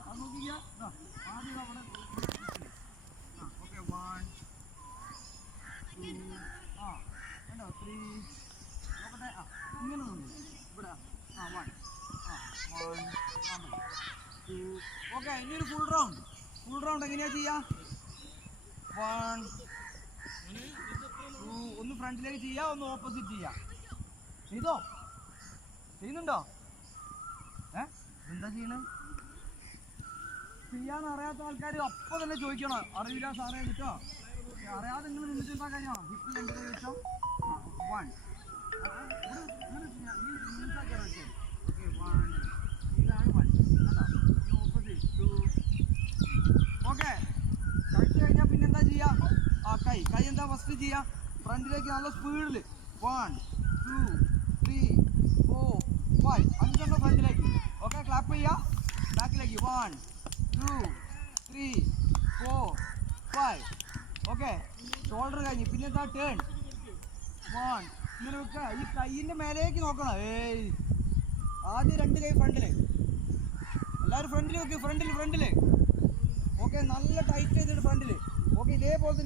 അത് നോക്കിയാ ആദ്യം അവിടെ ഓക്കെ 1 2 കണ്ടോ 3 നോക്കട്ടെ ഇങ്ങനെ നിന്ന് ഇവിടെ 1 2 ഓക്കെ ഇനി ഒരു ഫുൾ റൗണ്ട് എങ്ങനെയാ ചെയ്യാ 1 2 ഒന്ന് ഫ്രണ്ടിലേക്ക് ചെയ്യാ ഒന്ന് ഓപ്പോസിറ്റ് ചെയ്യാ ചെയ്യുന്നുണ്ടോ എന്താ ചെയ്യണേ ചെയ്യാൻ അറിയാത്ത ആൾക്കാർ അപ്പം തന്നെ ചോദിക്കണം അറിയില്ല സാറേ കേട്ടോ അറിയാതെ നിങ്ങൾ നിന്നിട്ട് എന്താ കാര്യമാണോ ഹിപ്പിൽ എൻ്റെ കൈ വെച്ചോ 1 ഇതാണ് 1 ഓപ്പോസിറ്റ് 2 ഓക്കെ കഴിച്ചു കഴിഞ്ഞാൽ പിന്നെ എന്താ ചെയ്യാ കൈ എന്താ ഫസ്റ്റ് ചെയ്യാ ഫ്രണ്ടിലേക്ക് നല്ല സ്പീഡിൽ 1 2 3 4 5 അഞ്ചെണ്ണം ഫ്രണ്ടിലേക്ക് ഓക്കെ ക്ലാപ്പ് ചെയ്യാ ബാക്കിലേക്ക് 1 2 3 4 5 ഓക്കെ ഷോൾഡർ കഴിഞ്ഞ് പിന്നെ എന്താ ടേൺ 1 ഇങ്ങനെ വെക്കുക ഈ കൈയിൻ്റെ മേലേക്ക് നോക്കണം ആദ്യം 2 കൈ ഫ്രണ്ടിൽ എല്ലാവരും ഫ്രണ്ടിൽ വെക്കുക ഫ്രണ്ടിൽ ഓക്കെ നല്ല ടൈറ്റ് ചെയ്തിട്ട് ഫ്രണ്ടിൽ ഓക്കെ ഇതേപോലെ